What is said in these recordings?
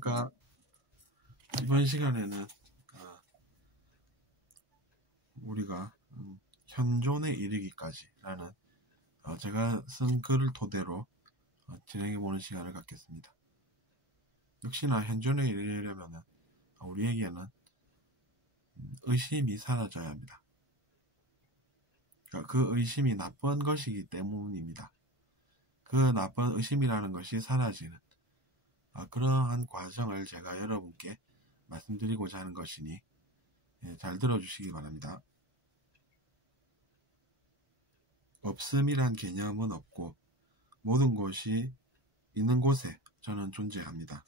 안녕하십니까. 이번 시간에는 우리가 현존에 이르기까지 라는 제가 쓴 글을 토대로 진행해보는 시간을 갖겠습니다. 역시나 현존에 이르려면 우리에게는 의심이 사라져야 합니다. 그 의심이 나쁜 것이기 때문입니다. 그 나쁜 의심이라는 것이 사라지는 그러한 과정을 제가 여러분께 말씀드리고자 하는 것이니 잘 들어주시기 바랍니다. 없음이란 개념은 없고 모든 것이 있는 곳에 저는 존재합니다.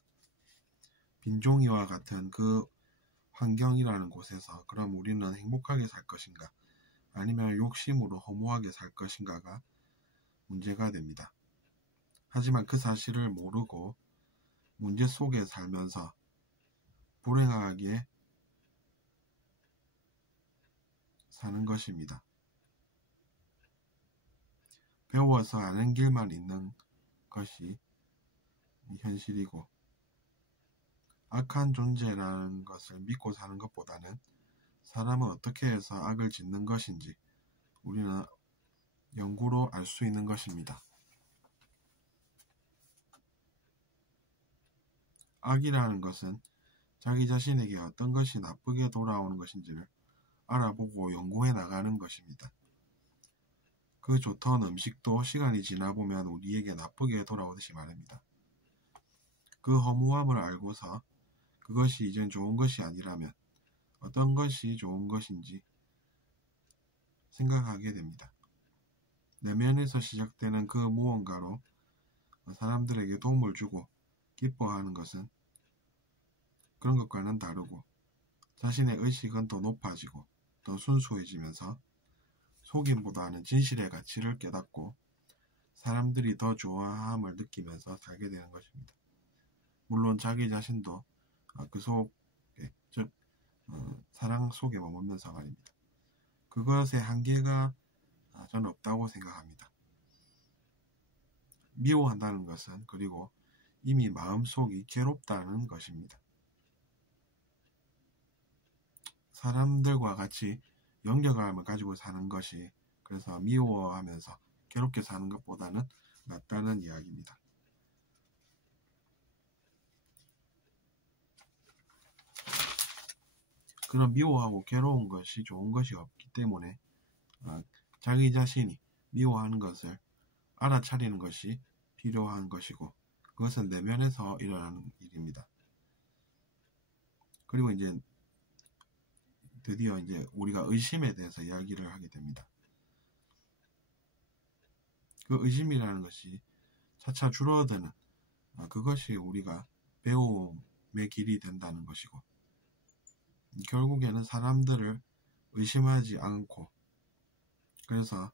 빈종이와 같은 그 환경이라는 곳에서 그럼 우리는 행복하게 살 것인가 아니면 욕심으로 허무하게 살 것인가가 문제가 됩니다. 하지만 그 사실을 모르고 문제 속에 살면서 불행하게 사는 것입니다. 배워서 아는 길만 있는 것이 현실이고 악한 존재라는 것을 믿고 사는 것보다는 사람은 어떻게 해서 악을 짓는 것인지 우리는 연구로 알 수 있는 것입니다. 악이라는 것은 자기 자신에게 어떤 것이 나쁘게 돌아오는 것인지를 알아보고 연구해 나가는 것입니다. 그 좋던 음식도 시간이 지나보면 우리에게 나쁘게 돌아오듯이 말입니다. 그 허무함을 알고서 그것이 이젠 좋은 것이 아니라면 어떤 것이 좋은 것인지 생각하게 됩니다. 내면에서 시작되는 그 무언가로 사람들에게 도움을 주고 기뻐하는 것은 그런 것과는 다르고 자신의 의식은 더 높아지고 더 순수해지면서 속임보다는 진실의 가치를 깨닫고 사람들이 더 좋아함을 느끼면서 살게 되는 것입니다. 물론 자기 자신도 그 속에, 즉 사랑 속에 머물면서 말입니다. 그것의 한계가 저는 없다고 생각합니다. 미워한다는 것은 그리고 이미 마음속이 괴롭다는 것입니다. 사람들과 같이 연결감을 가지고 사는 것이 그래서 미워하면서 괴롭게 사는 것보다는 낫다는 이야기입니다. 그런 미워하고 괴로운 것이 좋은 것이 없기 때문에 자기 자신이 미워하는 것을 알아차리는 것이 필요한 것이고 그것은 내면에서 일어나는 일입니다. 그리고 이제 드디어 이제 우리가 의심에 대해서 이야기를 하게 됩니다. 그 의심이라는 것이 차차 줄어드는 그것이 우리가 배움의 길이 된다는 것이고 결국에는 사람들을 의심하지 않고 그래서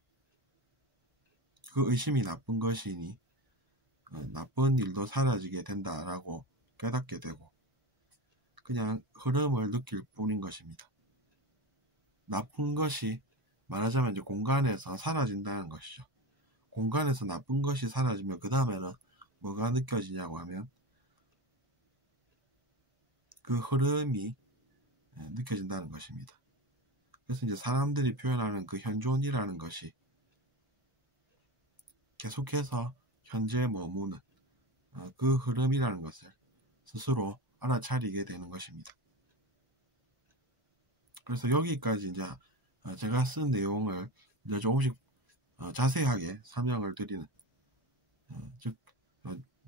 그 의심이 나쁜 것이니 나쁜 일도 사라지게 된다라고 깨닫게 되고 그냥 흐름을 느낄 뿐인 것입니다. 나쁜 것이 말하자면 이제 공간에서 사라진다는 것이죠. 공간에서 나쁜 것이 사라지면 그 다음에는 뭐가 느껴지냐고 하면 그 흐름이 느껴진다는 것입니다. 그래서 이제 사람들이 표현하는 그 현존이라는 것이 계속해서 현재에 머무는 그 흐름이라는 것을 스스로 알아차리게 되는 것입니다. 그래서 여기까지 이제 제가 쓴 내용을 이제 조금씩 자세하게 설명을 드리는 즉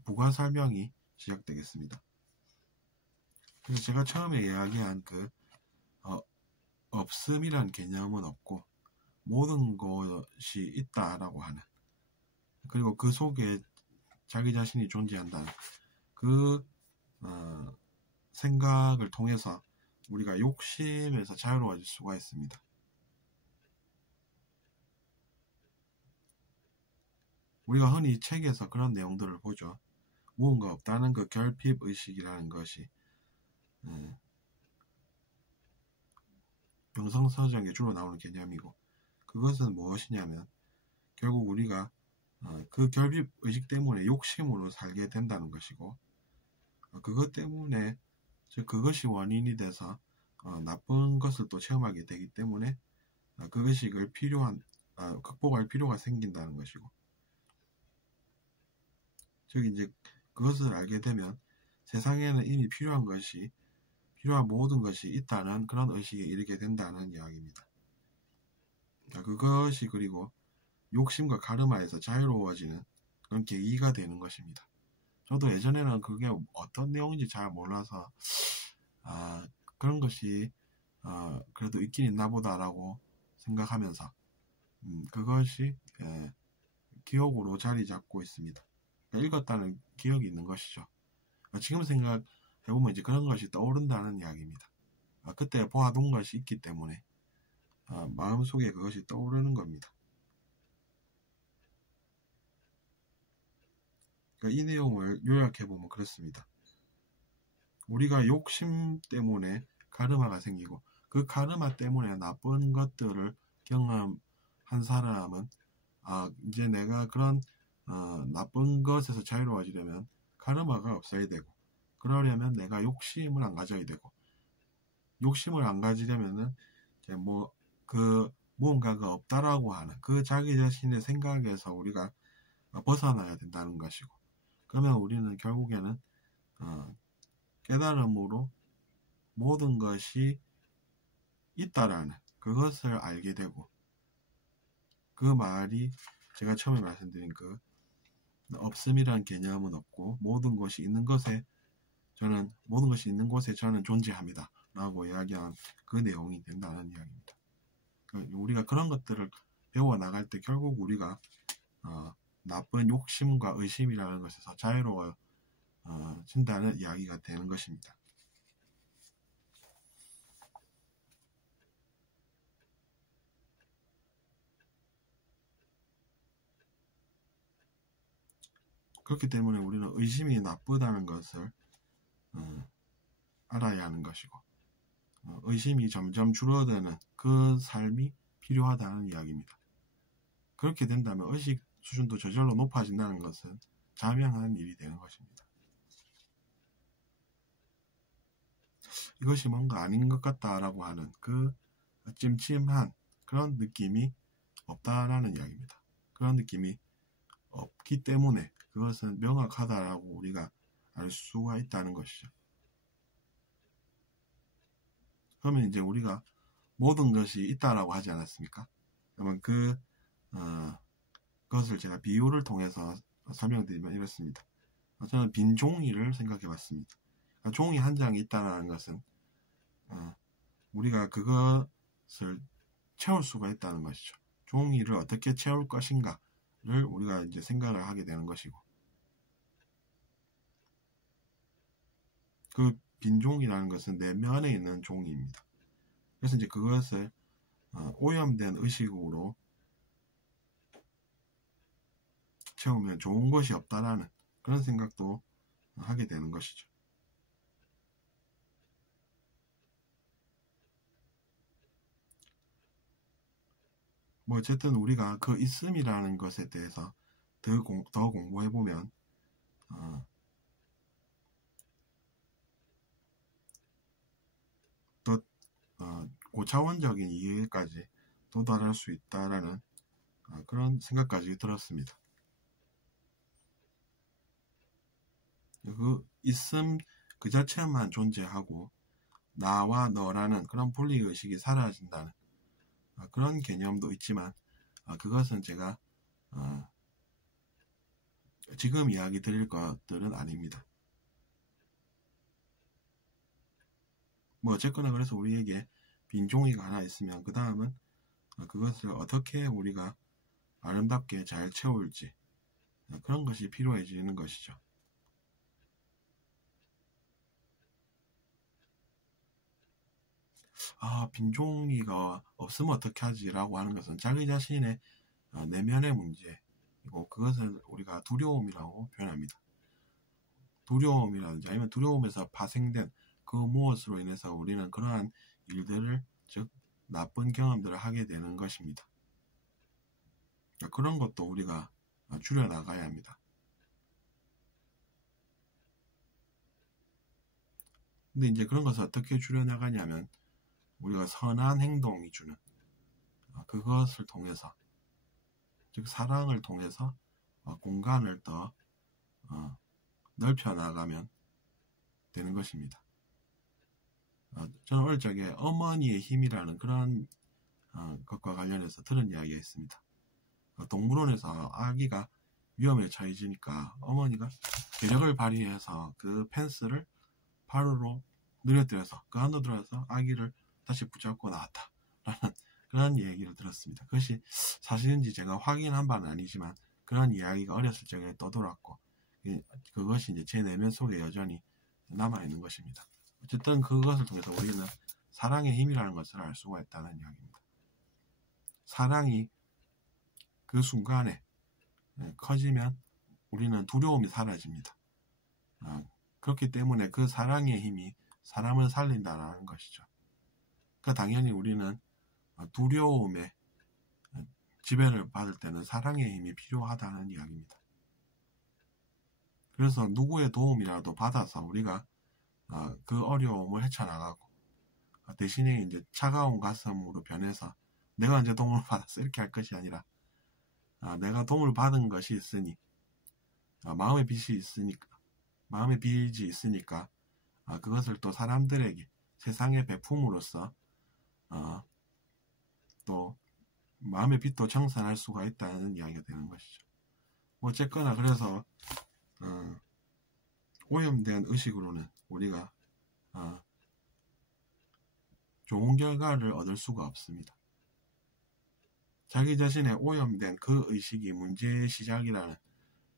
부가 설명이 시작되겠습니다. 그래서 제가 처음에 이야기한 그 없음이란 개념은 없고 모든 것이 있다라고 하는 그리고 그 속에 자기 자신이 존재한다는 그 생각을 통해서 우리가 욕심에서 자유로워질 수가 있습니다. 우리가 흔히 책에서 그런 내용들을 보죠. 무언가 없다는 그 결핍의식이라는 것이 영성서적에 주로 나오는 개념이고 그것은 무엇이냐면 결국 우리가 그 결핍의식 때문에 욕심으로 살게 된다는 것이고 그것 때문에, 즉 그것이 원인이 돼서 나쁜 것을 또 체험하게 되기 때문에 그것을 극복할 필요가 생긴다는 것이고, 즉 이제 그것을 알게 되면 세상에는 이미 필요한 모든 것이 있다는 그런 의식에 이르게 된다는 이야기입니다. 그것이 그리고 욕심과 카르마에서 자유로워지는 그런 계기가 되는 것입니다. 저도 예전에는 그게 어떤 내용인지 잘 몰라서 그런 것이 그래도 있긴 있나 보다라고 생각하면서 그것이 기억으로 자리 잡고 있습니다. 읽었다는 기억이 있는 것이죠. 지금 생각해보면 이제 그런 것이 떠오른다는 이야기입니다. 그때 보아둔 것이 있기 때문에 마음속에 그것이 떠오르는 겁니다. 이 내용을 요약해보면 그렇습니다. 우리가 욕심 때문에 카르마가 생기고 그 카르마 때문에 나쁜 것들을 경험한 사람은 이제 내가 그런 나쁜 것에서 자유로워지려면 카르마가 없어야 되고, 그러려면 내가 욕심을 안 가져야 되고, 욕심을 안 가지려면은 이제 그 무언가가 없다라고 하는 그 자기 자신의 생각에서 우리가 벗어나야 된다는 것이고, 그러면 우리는 결국에는 깨달음으로 모든 것이 있다라는 그것을 알게 되고, 그 말이 제가 처음에 말씀드린 그 없음이란 개념은 없고 모든 것이 있는 곳에 저는 존재합니다 라고 이야기한 그 내용이 된다는 이야기입니다. 우리가 그런 것들을 배워 나갈 때 결국 우리가 나쁜 욕심과 의심이라는 것에서 자유로워진다는 이야기가 되는 것입니다. 그렇기 때문에 우리는 의심이 나쁘다는 것을 알아야 하는 것이고, 의심이 점점 줄어드는 그 삶이 필요하다는 이야기입니다. 그렇게 된다면 의식 수준도 저절로 높아진다는 것은 자명한 일이 되는 것입니다. 이것이 뭔가 아닌 것 같다라고 하는 그 찜찜한 그런 느낌이 없다라는 이야기입니다. 그런 느낌이 없기 때문에 그것은 명확하다라고 우리가 알 수가 있다는 것이죠. 그러면 이제 우리가 모든 것이 있다라고 하지 않았습니까? 그러면 그것을 제가 비유를 통해서 설명드리면 이렇습니다. 저는 빈 종이를 생각해 봤습니다. 종이 한 장이 있다는 것은 우리가 그것을 채울 수가 있다는 것이죠. 종이를 어떻게 채울 것인가를 우리가 이제 생각을 하게 되는 것이고, 그 빈 종이라는 것은 내면에 있는 종이입니다. 그래서 이제 그것을 오염된 의식으로 채우면 좋은 것이 없다라는 그런 생각도 하게 되는 것이죠. 어쨌든 우리가 그 있음이라는 것에 대해서 더 공부해보면 더 고차원적인 이해까지 도달할 수 있다라는 그런 생각까지 들었습니다. 그 있음 그 자체만 존재하고 나와 너라는 그런 분리의식이 사라진다는 그런 개념도 있지만, 그것은 제가 지금 이야기 드릴 것들은 아닙니다. 어쨌거나 그래서 우리에게 빈 종이가 하나 있으면 그 다음은 그것을 어떻게 우리가 아름답게 잘 채울지, 그런 것이 필요해지는 것이죠. 빈 종이가 없으면 어떻게 하지? 라고 하는 것은 자기 자신의 내면의 문제이고, 그것을 우리가 두려움이라고 표현합니다. 두려움이라든지 아니면 두려움에서 파생된 그 무엇으로 인해서 우리는 그러한 일들을, 즉 나쁜 경험들을 하게 되는 것입니다. 그런 것도 우리가 줄여나가야 합니다. 근데 이제 그런 것을 어떻게 줄여나가냐면 우리가 선한 행동이 주는 그것을 통해서, 즉 사랑을 통해서 공간을 더 넓혀 나가면 되는 것입니다. 저는 어릴 적에 어머니의 힘이라는 그런 것과 관련해서 들은 이야기가 있습니다. 동물원에서 아기가 위험에 처해지니까 어머니가 괴력을 발휘해서 그 펜스를 발으로 늘어뜨려서 그 안으로 들어가서 아기를 다시 붙잡고 나왔다 라는 그런 얘기를 들었습니다. 그것이 사실인지 제가 확인한 바는 아니지만 그런 이야기가 어렸을 적에 떠돌았고 그것이 이제 제 내면 속에 여전히 남아있는 것입니다. 어쨌든 그것을 통해서 우리는 사랑의 힘이라는 것을 알 수가 있다는 이야기입니다. 사랑이 그 순간에 커지면 우리는 두려움이 사라집니다. 그렇기 때문에 그 사랑의 힘이 사람을 살린다는 것이죠. 그러니까 당연히 우리는 두려움에 지배를 받을 때는 사랑의 힘이 필요하다는 이야기입니다. 그래서 누구의 도움이라도 받아서 우리가 그 어려움을 헤쳐나가고 대신에 이제 차가운 가슴으로 변해서 내가 이제 도움을 받았어 이렇게 할 것이 아니라 내가 도움을 받은 것이 있으니 마음의 빚이 있으니까 그것을 또 사람들에게 세상에 베품으로써 또 마음의 빚도 청산할 수가 있다는 이야기가 되는 것이죠. 어쨌거나 그래서 오염된 의식으로는 우리가 좋은 결과를 얻을 수가 없습니다. 자기 자신의 오염된 그 의식이 문제의 시작이라는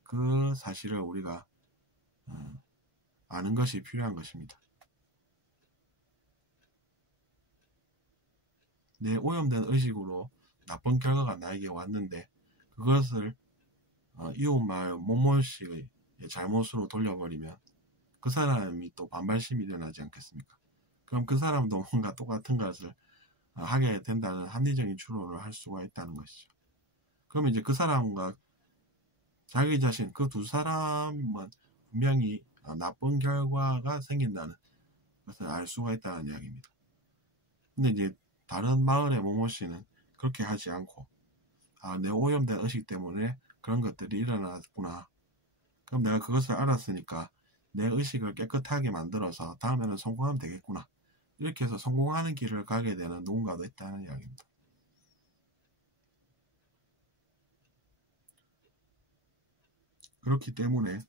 그 사실을 우리가 아는 것이 필요한 것입니다. 내 오염된 의식으로 나쁜 결과가 나에게 왔는데 그것을 이웃마을 모모씨의 잘못으로 돌려버리면 그 사람이 또 반발심이 일어나지 않겠습니까? 그럼 그 사람도 뭔가 똑같은 것을 하게 된다는 합리적인 추론을 할 수가 있다는 것이죠. 그러면 이제 그 사람과 자기 자신, 그 두 사람은 분명히 나쁜 결과가 생긴다는 것을 알 수가 있다는 이야기입니다. 근데 이제 다른 마을의 모모씨는 그렇게 하지 않고 내 오염된 의식 때문에 그런 것들이 일어났구나. 그럼 내가 그것을 알았으니까 내 의식을 깨끗하게 만들어서 다음에는 성공하면 되겠구나. 이렇게 해서 성공하는 길을 가게 되는 누군가도 있다는 이야기입니다. 그렇기 때문에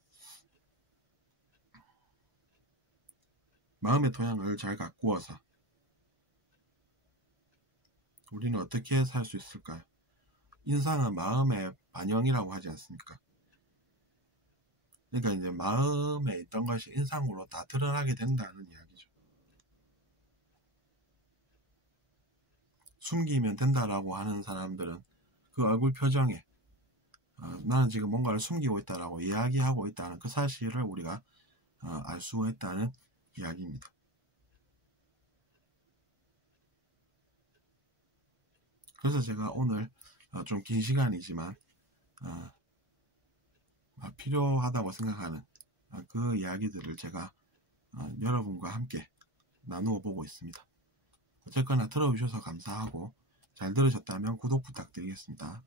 마음의 토양을 잘 가꾸어서 우리는 어떻게 살 수 있을까요? 인상은 마음의 반영이라고 하지 않습니까? 그러니까 이제 마음에 있던 것이 인상으로 다 드러나게 된다는 이야기죠. 숨기면 된다라고 하는 사람들은 그 얼굴 표정에 나는 지금 뭔가를 숨기고 있다라고 이야기하고 있다는 그 사실을 우리가 알 수가 있다는 이야기입니다. 그래서 제가 오늘 좀 긴 시간이지만 필요하다고 생각하는 그 이야기들을 제가 여러분과 함께 나누어 보고 있습니다. 어쨌거나 들어주셔서 감사하고 잘 들으셨다면 구독 부탁드리겠습니다.